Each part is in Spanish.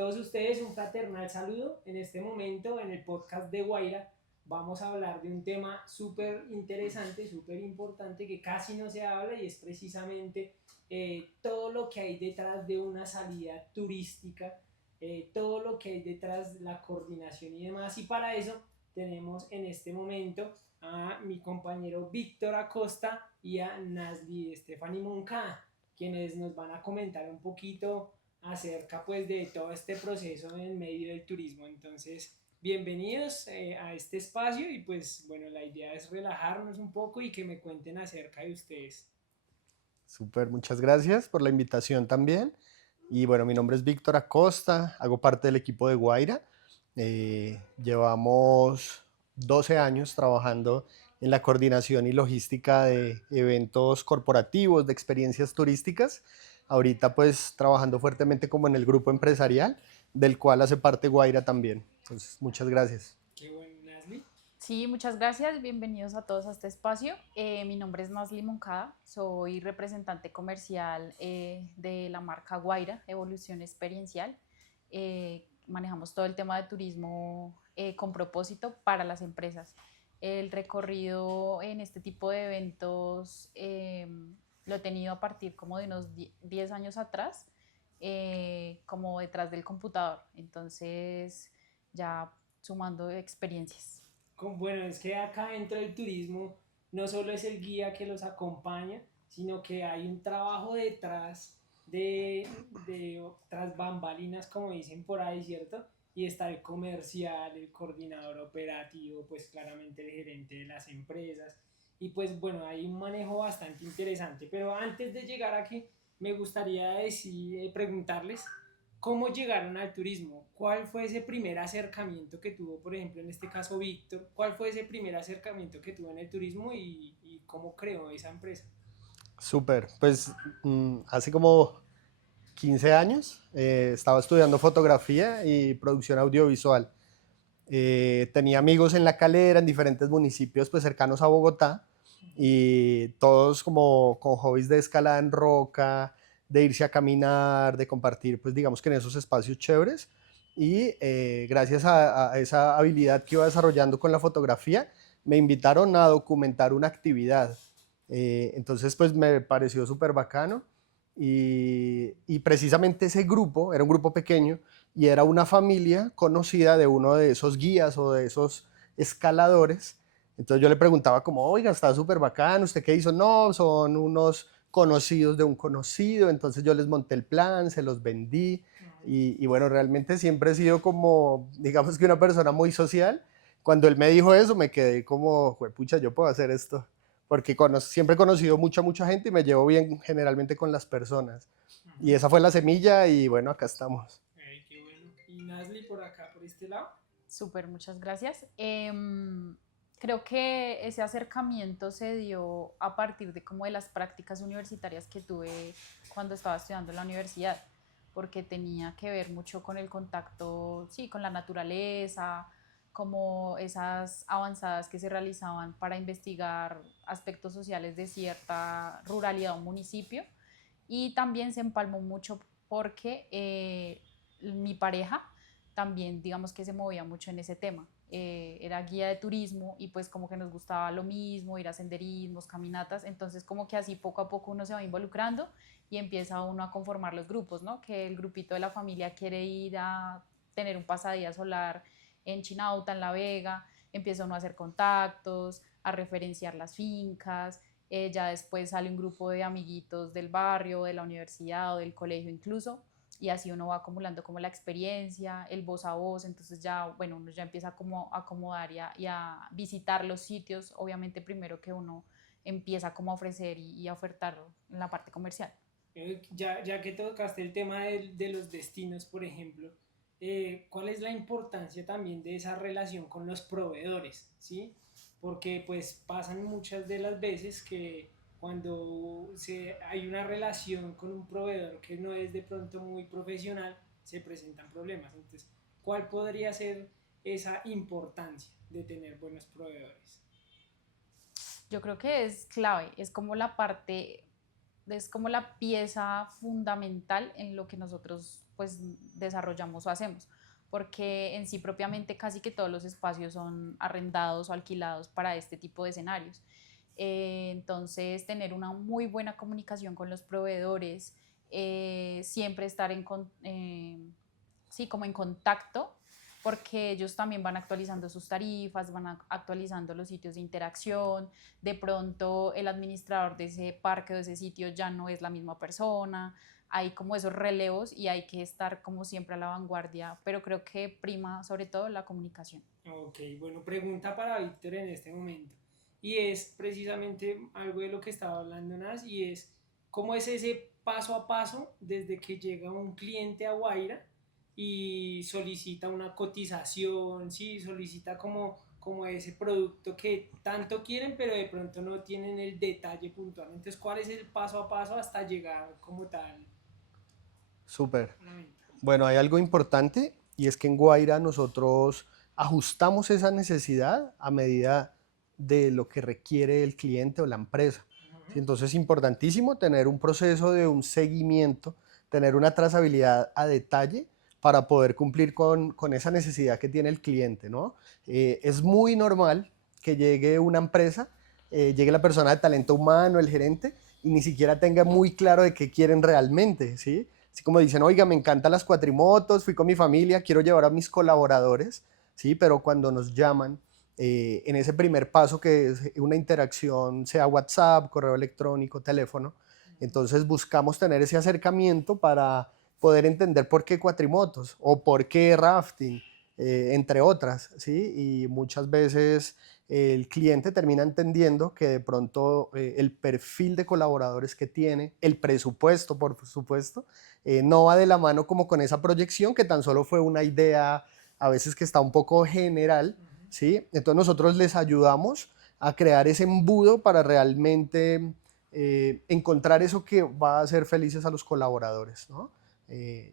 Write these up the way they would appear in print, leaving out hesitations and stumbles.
todos ustedes un fraternal saludo. En este momento, en el podcast de Guaira, vamos a hablar de un tema súper interesante, súper importante que casi no se habla y es precisamente todo lo que hay detrás de una salida turística, todo lo que hay detrás de la coordinación y demás. Y para eso tenemos en este momento a mi compañero Víctor Acosta y a Nazli Estefani Moncada, quienes nos van a comentar un poquito acerca pues de todo este proceso en medio del turismo. Entonces, bienvenidos a este espacio y pues bueno, la idea es relajarnos un poco y que me cuenten acerca de ustedes. Súper, muchas gracias por la invitación también. Y bueno, mi nombre es Víctor Acosta, hago parte del equipo de Guaira. Llevamos 12 años trabajando en la coordinación y logística de eventos corporativos, de experiencias turísticas. Ahorita pues trabajando fuertemente como en el grupo empresarial, del cual hace parte Guaira también. Entonces, muchas gracias. Qué bueno, Nasli. Sí, muchas gracias. Bienvenidos a todos a este espacio. Mi nombre es Nazli Moncada, soy representante comercial de la marca Guaira, Evolución Experiencial. Manejamos todo el tema de turismo con propósito para las empresas. El recorrido en este tipo de eventos lo he tenido a partir como de unos 10 años atrás, como detrás del computador. Entonces, ya sumando experiencias. Bueno, es que acá dentro del turismo no solo es el guía que los acompaña, sino que hay un trabajo detrás de tras bambalinas, como dicen por ahí, ¿cierto? Y está el comercial, el coordinador operativo, pues claramente el gerente de las empresas. Y pues bueno, hay un manejo bastante interesante. Pero antes de llegar aquí, me gustaría preguntarles ¿cómo llegaron al turismo? ¿Cuál fue ese primer acercamiento que tuvo, por ejemplo, en este caso Víctor? ¿Cuál fue ese primer acercamiento que tuvo en el turismo y cómo creó esa empresa? Súper, pues hace como 15 años estaba estudiando fotografía y producción audiovisual. Tenía amigos en La Calera, en diferentes municipios pues cercanos a Bogotá, y todos como con hobbies de escalada en roca, de irse a caminar, de compartir pues digamos que en esos espacios chéveres. Y gracias a esa habilidad que iba desarrollando con la fotografía, me invitaron a documentar una actividad. Entonces pues me pareció súper bacano, y precisamente ese grupo era un grupo pequeño y era una familia conocida de uno de esos guías o de esos escaladores. Entonces yo le preguntaba como, oiga, está súper bacán, ¿usted qué hizo? No, son unos conocidos de un conocido. Entonces yo les monté el plan, se los vendí, y bueno, realmente siempre he sido como, digamos que una persona muy social. Cuando él me dijo eso, me quedé como, pucha, yo puedo hacer esto, porque siempre he conocido mucha gente y me llevo bien generalmente con las personas. Y esa fue la semilla y bueno, acá estamos. Ay, qué bueno. Y Nasli por acá, por este lado. Súper, muchas gracias. Creo que ese acercamiento se dio a partir de como de las prácticas universitarias que tuve cuando estaba estudiando en la universidad, porque tenía que ver mucho con el contacto, sí, con la naturaleza, como esas avanzadas que se realizaban para investigar aspectos sociales de cierta ruralidad o municipio. Y también se empalmó mucho porque mi pareja también digamos que se movía mucho en ese tema. Era guía de turismo y pues como que nos gustaba lo mismo, ir a senderismos, caminatas, entonces como que así poco a poco uno se va involucrando y empieza uno a conformar los grupos, ¿no? Que el grupito de la familia quiere ir a tener un pasadía solar en Chinauta, en La Vega, empieza uno a hacer contactos, a referenciar las fincas, ya después sale un grupo de amiguitos del barrio, de la universidad o del colegio incluso, y así uno va acumulando como la experiencia, el voz a voz, entonces ya, bueno, uno ya empieza como a acomodar y a visitar los sitios, obviamente primero que uno empieza como a ofrecer y a ofertar en la parte comercial. Ya que tocaste el tema de los destinos, por ejemplo, ¿cuál es la importancia también de esa relación con los proveedores? ¿Sí? Porque pues pasan muchas de las veces que cuando hay una relación con un proveedor que no es de pronto muy profesional, se presentan problemas. Entonces, ¿cuál podría ser esa importancia de tener buenos proveedores? Yo creo que es clave, es como la parte, es como la pieza fundamental en lo que nosotros pues desarrollamos o hacemos, porque en sí propiamente casi que todos los espacios son arrendados o alquilados para este tipo de escenarios. Entonces, tener una muy buena comunicación con los proveedores, siempre estar sí, como en contacto, porque ellos también van actualizando sus tarifas, van actualizando los sitios de interacción, de pronto el administrador de ese parque o de ese sitio ya no es la misma persona, hay como esos relevos y hay que estar como siempre a la vanguardia, pero creo que prima sobre todo la comunicación. Ok, bueno, pregunta para Víctor en este momento. Y es precisamente algo de lo que estaba hablando Nas, y es cómo es ese paso a paso desde que llega un cliente a Guaira y solicita una cotización, sí, solicita como ese producto que tanto quieren, pero de pronto no tienen el detalle puntual. Entonces, ¿cuál es el paso a paso hasta llegar como tal Súper. a la venta? Bueno, hay algo importante y es que en Guaira nosotros ajustamos esa necesidad a medida de lo que requiere el cliente o la empresa. ¿Sí? Ujú. Entonces es importantísimo tener un proceso de un seguimiento, tener una trazabilidad a detalle para poder cumplir con esa necesidad que tiene el cliente, ¿no? Es muy normal que llegue una empresa, llegue la persona de talento humano, el gerente, y ni siquiera tenga muy claro de qué quieren realmente, ¿sí? Así como dicen, oiga, me encantan las cuatrimotos, fui con mi familia, quiero llevar a mis colaboradores, ¿sí? Pero cuando nos llaman, en ese primer paso que es una interacción, sea WhatsApp, correo electrónico, teléfono, entonces buscamos tener ese acercamiento para poder entender por qué cuatrimotos o por qué rafting, entre otras, ¿sí? Y muchas veces el cliente termina entendiendo que de pronto el perfil de colaboradores que tiene, el presupuesto, por supuesto, no va de la mano como con esa proyección que tan solo fue una idea a veces que está un poco general, ¿sí? Entonces nosotros les ayudamos a crear ese embudo para realmente encontrar eso que va a hacer felices a los colaboradores, ¿no?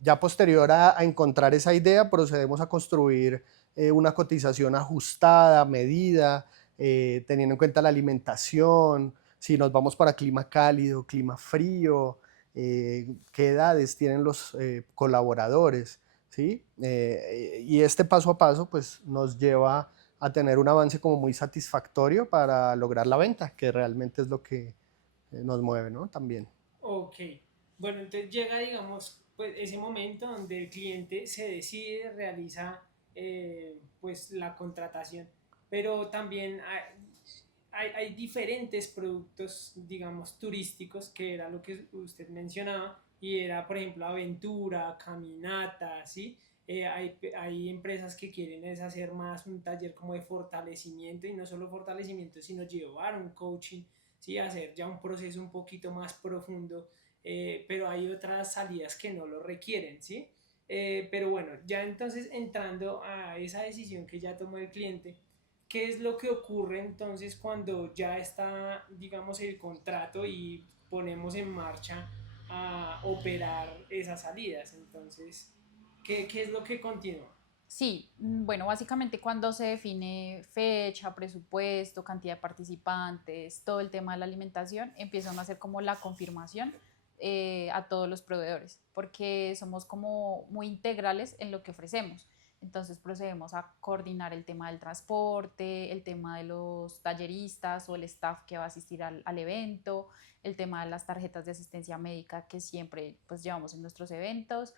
Ya posterior a encontrar esa idea, procedemos a construir una cotización ajustada, medida, teniendo en cuenta la alimentación, si nos vamos para clima cálido, clima frío, qué edades tienen los colaboradores, ¿sí? Y este paso a paso pues, nos lleva a tener un avance como muy satisfactorio para lograr la venta, que realmente es lo que nos mueve, ¿no? También. Ok, bueno, entonces llega, digamos, pues ese momento donde el cliente se decide, realiza pues la contratación, pero también hay diferentes productos, digamos, turísticos, que era lo que usted mencionaba, y era, por ejemplo, aventura, caminata, ¿sí? Hay empresas que quieren es hacer más un taller como de fortalecimiento, y no solo fortalecimiento, sino llevar un coaching, ¿sí? Hacer ya un proceso un poquito más profundo, pero hay otras salidas que no lo requieren, ¿sí? Pero bueno, ya entonces entrando a esa decisión que ya tomó el cliente, ¿qué es lo que ocurre entonces cuando ya está, digamos, el contrato y ponemos en marcha a operar esas salidas? Entonces, ¿qué es lo que continúa? Sí, bueno, básicamente cuando se define fecha, presupuesto, cantidad de participantes, todo el tema de la alimentación, empiezan a hacer como la confirmación a todos los proveedores, porque somos como muy integrales en lo que ofrecemos. Entonces procedemos a coordinar el tema del transporte, el tema de los talleristas o el staff que va a asistir al evento, el tema de las tarjetas de asistencia médica que siempre pues llevamos en nuestros eventos.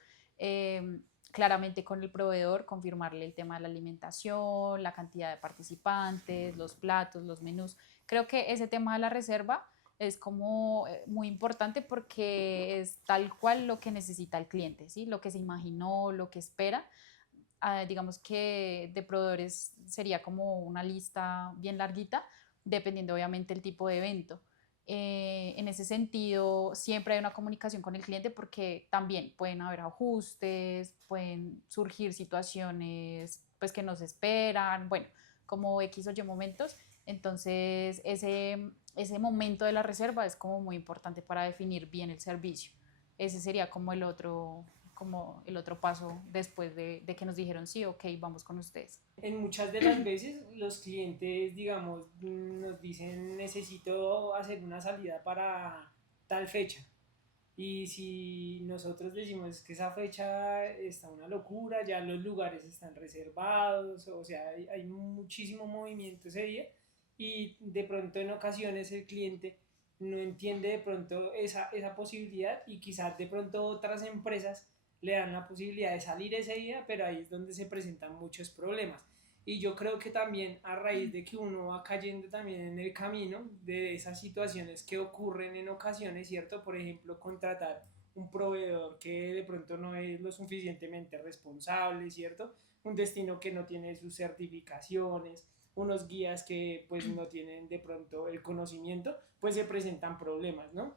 Claramente con el proveedor, confirmarle el tema de la alimentación, la cantidad de participantes, los platos, los menús. Creo que ese tema de la reserva es como muy importante porque es tal cual lo que necesita el cliente, ¿sí? Lo que se imaginó, lo que espera. Digamos que de proveedores sería como una lista bien larguita, dependiendo obviamente el tipo de evento. En ese sentido, siempre hay una comunicación con el cliente porque también pueden haber ajustes, pueden surgir situaciones pues, que nos esperan, bueno, como X o Y momentos. Entonces, ese momento de la reserva es como muy importante para definir bien el servicio. Ese sería como el otro paso después de que nos dijeron sí, ok, vamos con ustedes. En muchas de las veces los clientes, digamos, nos dicen necesito hacer una salida tal fecha. Y si nosotros decimos que esa fecha está una locura, ya los lugares están reservados, o sea, hay muchísimo movimiento ese día y de pronto en ocasiones el cliente no entiende de pronto esa posibilidad y quizás de pronto otras empresas le dan la posibilidad de salir ese día, pero ahí es donde se presentan muchos problemas. Y yo creo que también a raíz de que uno va cayendo también en el camino de esas situaciones que ocurren en ocasiones, ¿cierto? Por ejemplo, contratar un proveedor que de pronto no es lo suficientemente responsable, ¿cierto? Un destino que no tiene sus certificaciones, unos guías que pues no tienen de pronto el conocimiento, pues se presentan problemas, ¿no?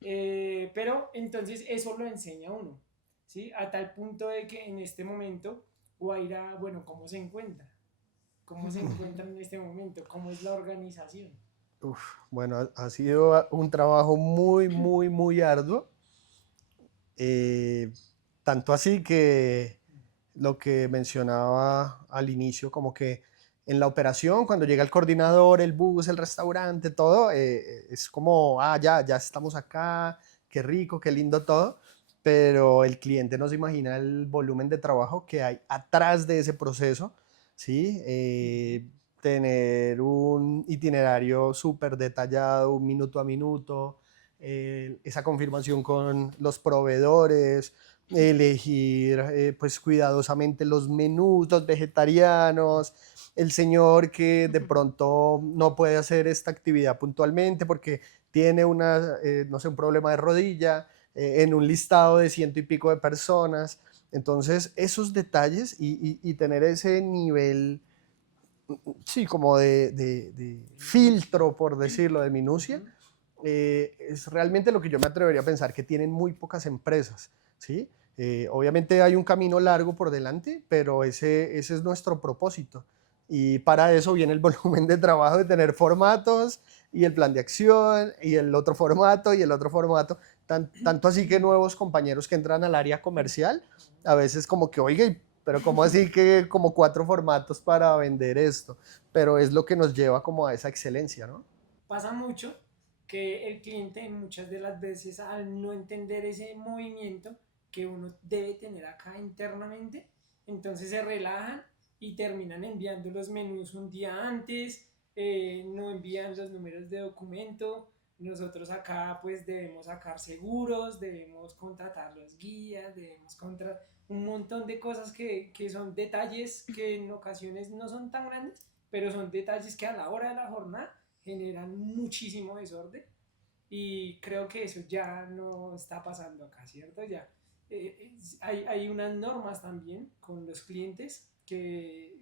Pero entonces eso lo enseña uno, ¿sí? A tal punto de que en este momento Guaira, bueno, ¿cómo se encuentra? ¿Cómo se encuentran en este momento? ¿Cómo es la organización? Uf, bueno, ha sido un trabajo muy, muy, muy arduo. Eh, Tanto así que lo que mencionaba al inicio, como que en la operación, cuando llega el coordinador, el bus, el restaurante, todo, es como, ah, ya estamos acá, qué rico, qué lindo todo, pero el cliente no se imagina el volumen de trabajo que hay atrás de ese proceso, ¿sí? Tener un itinerario súper detallado, un minuto a minuto, esa confirmación con los proveedores, elegir pues cuidadosamente los menús, los vegetarianos, el señor que de pronto no puede hacer esta actividad puntualmente porque tiene no sé, un problema de rodilla, en un listado de ciento y pico de personas. Entonces, esos detalles y tener ese nivel, sí, como de filtro, por decirlo, de minucia, es realmente lo que yo me atrevería a pensar que tienen muy pocas empresas, ¿sí? Obviamente hay un camino largo por delante, pero ese es nuestro propósito. Y para eso viene el volumen de trabajo de tener formatos y el plan de acción y el otro formato y el otro formato. Tanto así que nuevos compañeros que entran al área comercial, a veces como que, oiga, pero ¿cómo así que como 4 formatos para vender esto? Pero es lo que nos lleva como a esa excelencia, ¿no? Pasa mucho que el cliente muchas de las veces al no entender ese movimiento que uno debe tener acá internamente, entonces se relajan y terminan enviando los menús un día antes, no envían los números de documento. Nosotros acá pues debemos sacar seguros, debemos contratar los guías, debemos contratar un montón de cosas que son detalles que en ocasiones no son tan grandes, pero son detalles que a la hora de la jornada generan muchísimo desorden y creo que eso ya no está pasando acá, ¿cierto? Ya hay unas normas también con los clientes que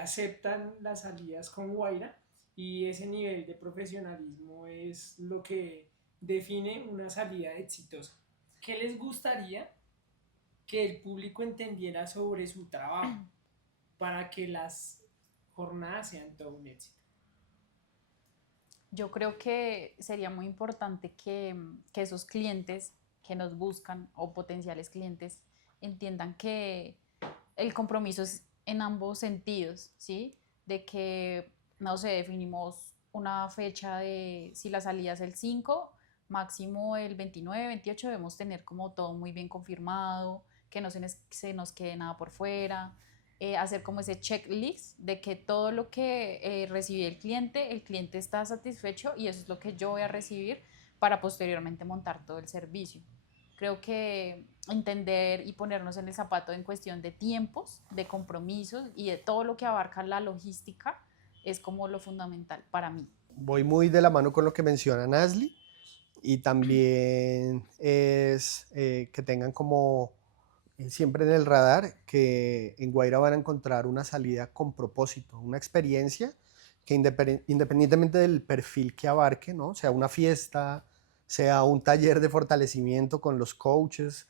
aceptan las salidas con Guaira y ese nivel de profesionalismo es lo que define una salida exitosa. ¿Qué les gustaría que el público entendiera sobre su trabajo para que las jornadas sean todo un éxito? Yo creo que sería muy importante que esos clientes que nos buscan o potenciales clientes entiendan que el compromiso es en ambos sentidos, ¿sí? De que, no sé, definimos una fecha de si la salida es el 5, máximo el 29, 28 debemos tener como todo muy bien confirmado, que no se nos quede nada por fuera, hacer como ese checklist de que todo lo que recibe el cliente está satisfecho y eso es lo que yo voy a recibir para posteriormente montar todo el servicio. Creo que entender y ponernos en el zapato en cuestión de tiempos, de compromisos y de todo lo que abarca la logística es como lo fundamental para mí. Voy muy de la mano con lo que menciona Nasli y también es que tengan como siempre en el radar que en Guaira van a encontrar una salida con propósito, una experiencia que independientemente del perfil que abarque, ¿no? Sea una fiesta, sea un taller de fortalecimiento con los coaches,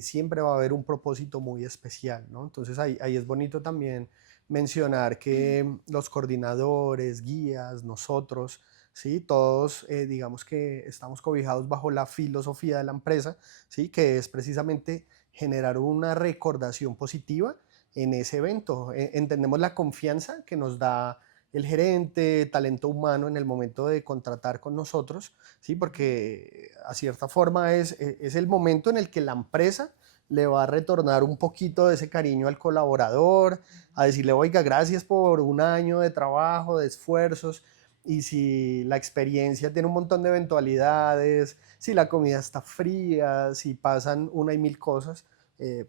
siempre va a haber un propósito muy especial, ¿no? Entonces ahí es bonito también mencionar que los coordinadores, guías, nosotros, ¿sí? Todos, digamos que estamos cobijados bajo la filosofía de la empresa, ¿sí? Que es precisamente generar una recordación positiva en ese evento. Entendemos la confianza que nos da el gerente, talento humano en el momento de contratar con nosotros, ¿sí? Porque a cierta forma es el momento en el que la empresa le va a retornar un poquito de ese cariño al colaborador, a decirle, oiga, gracias por un año de trabajo, de esfuerzos, y si la experiencia tiene un montón de eventualidades, si la comida está fría, si pasan una y mil cosas,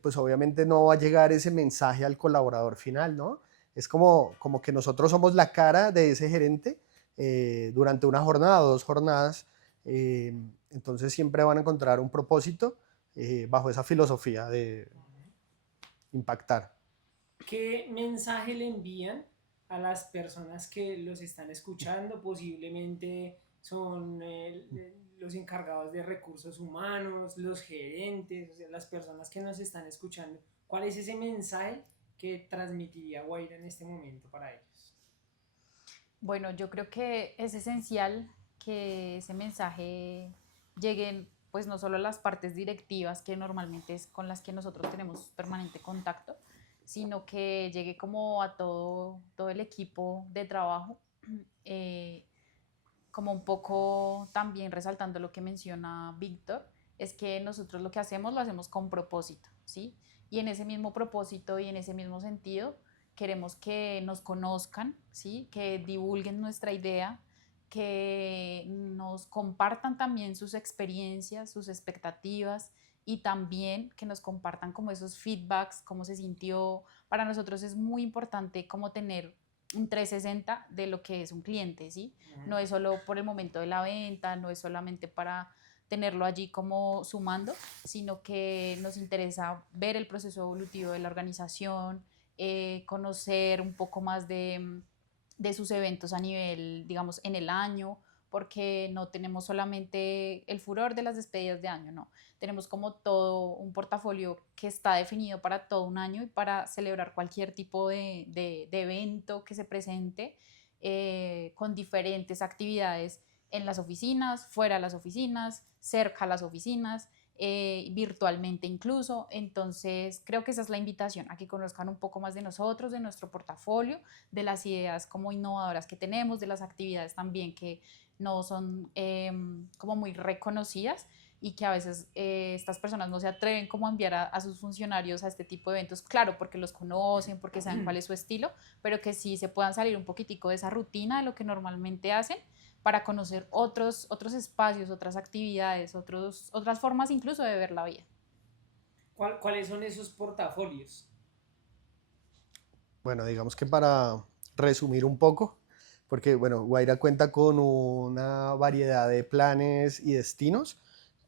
pues obviamente no va a llegar ese mensaje al colaborador final, ¿no? Es como que nosotros somos la cara de ese gerente durante una jornada o 2 jornadas, eh, entonces siempre van a encontrar un propósito bajo esa filosofía de impactar. ¿Qué mensaje le envían a las personas que los están escuchando? Posiblemente son los encargados de recursos humanos, los gerentes, o sea, las personas que nos están escuchando. ¿Cuál es ese mensaje que transmitiría Guaira en este momento para ellos? Bueno, yo creo que es esencial que ese mensaje llegue pues no solo a las partes directivas que normalmente es con las que nosotros tenemos permanente contacto, sino que llegue como a todo el equipo de trabajo, eh, como un poco también resaltando lo que menciona Víctor, es que nosotros lo que hacemos lo hacemos con propósito, ¿sí? Y en ese mismo propósito y en ese mismo sentido queremos que nos conozcan, ¿sí? Que divulguen nuestra idea, que nos compartan también sus experiencias, sus expectativas y también que nos compartan como esos feedbacks, cómo se sintió. Para nosotros es muy importante como tener un 360 de lo que es un cliente, ¿sí? No es solo por el momento de la venta, no es solamente para tenerlo allí como sumando, sino que nos interesa ver el proceso evolutivo de la organización, conocer un poco más de sus eventos a nivel, digamos, en el año, porque no tenemos solamente el furor de las despedidas de año, no. Tenemos como todo un portafolio que está definido para todo un año y para celebrar cualquier tipo de evento que se presente con diferentes actividades en las oficinas, fuera de las oficinas, cerca a las oficinas, virtualmente incluso. Entonces, creo que esa es la invitación, a que conozcan un poco más de nosotros, de nuestro portafolio, de las ideas como innovadoras que tenemos, de las actividades también que no son como muy reconocidas y que a veces estas personas no se atreven como a enviar a sus funcionarios a este tipo de eventos, claro, porque los conocen, porque saben cuál es su estilo, pero que sí se puedan salir un poquitico de esa rutina de lo que normalmente hacen para conocer otros espacios, otras actividades, otras formas incluso de ver la vida. ¿Cuáles son esos portafolios? Bueno, digamos que para resumir un poco, porque bueno, Guaira cuenta con una variedad de planes y destinos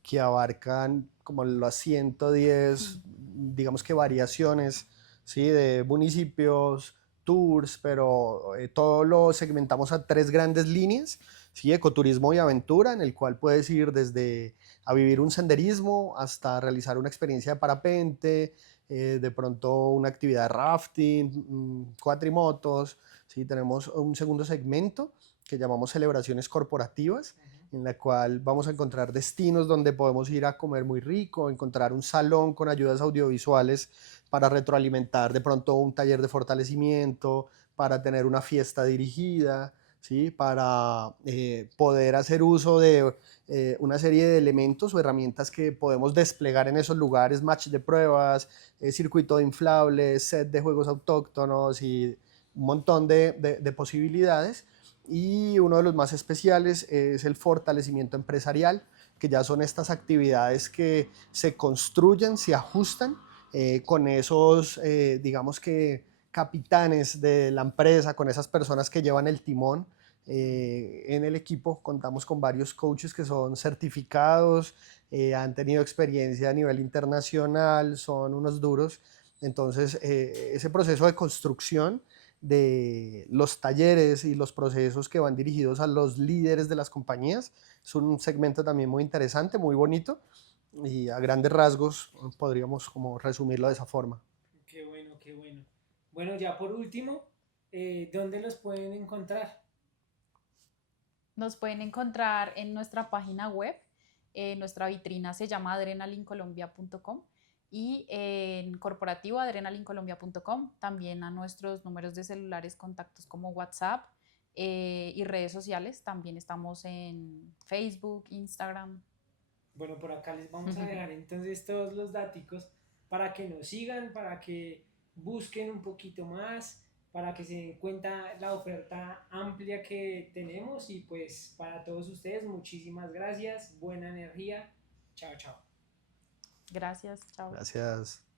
que abarcan como las 110, digamos que variaciones, ¿sí? De municipios, tours, pero todo lo segmentamos a 3 grandes líneas, ¿sí? Ecoturismo y aventura, en el cual puedes ir desde a vivir un senderismo hasta realizar una experiencia de parapente, de pronto una actividad de rafting, cuatrimotos, ¿sí? Tenemos un segundo segmento que llamamos celebraciones corporativas, en la cual vamos a encontrar destinos donde podemos ir a comer muy rico, encontrar un salón con ayudas audiovisuales para retroalimentar de pronto un taller de fortalecimiento, para tener una fiesta dirigida, ¿sí? Para poder hacer uso de una serie de elementos o herramientas que podemos desplegar en esos lugares, match de pruebas, circuito de inflables, set de juegos autóctonos y un montón de posibilidades. Y uno de los más especiales es el fortalecimiento empresarial, que ya son estas actividades que se construyen, se ajustan con esos, digamos que, capitanes de la empresa, con esas personas que llevan el timón. En el equipo contamos con varios coaches que son certificados, han tenido experiencia a nivel internacional, son unos duros. Entonces, ese proceso de construcción de los talleres y los procesos que van dirigidos a los líderes de las compañías es un segmento también muy interesante, muy bonito, y a grandes rasgos podríamos como resumirlo de esa forma. Qué bueno, qué bueno. Bueno, ya por último, ¿dónde los pueden encontrar? Nos pueden encontrar en nuestra página web, nuestra vitrina se llama adrenalincolombia.com y en corporativo adrenalincolombia.com, también a nuestros números de celulares, contactos como WhatsApp Y redes sociales, también estamos en Facebook, Instagram. Bueno, por acá les vamos a dejar entonces todos los daticos para que nos sigan, para que busquen un poquito más, para que se den cuenta la oferta amplia que tenemos y pues para todos ustedes muchísimas gracias, buena energía, chao, chao. Gracias, chao. Gracias.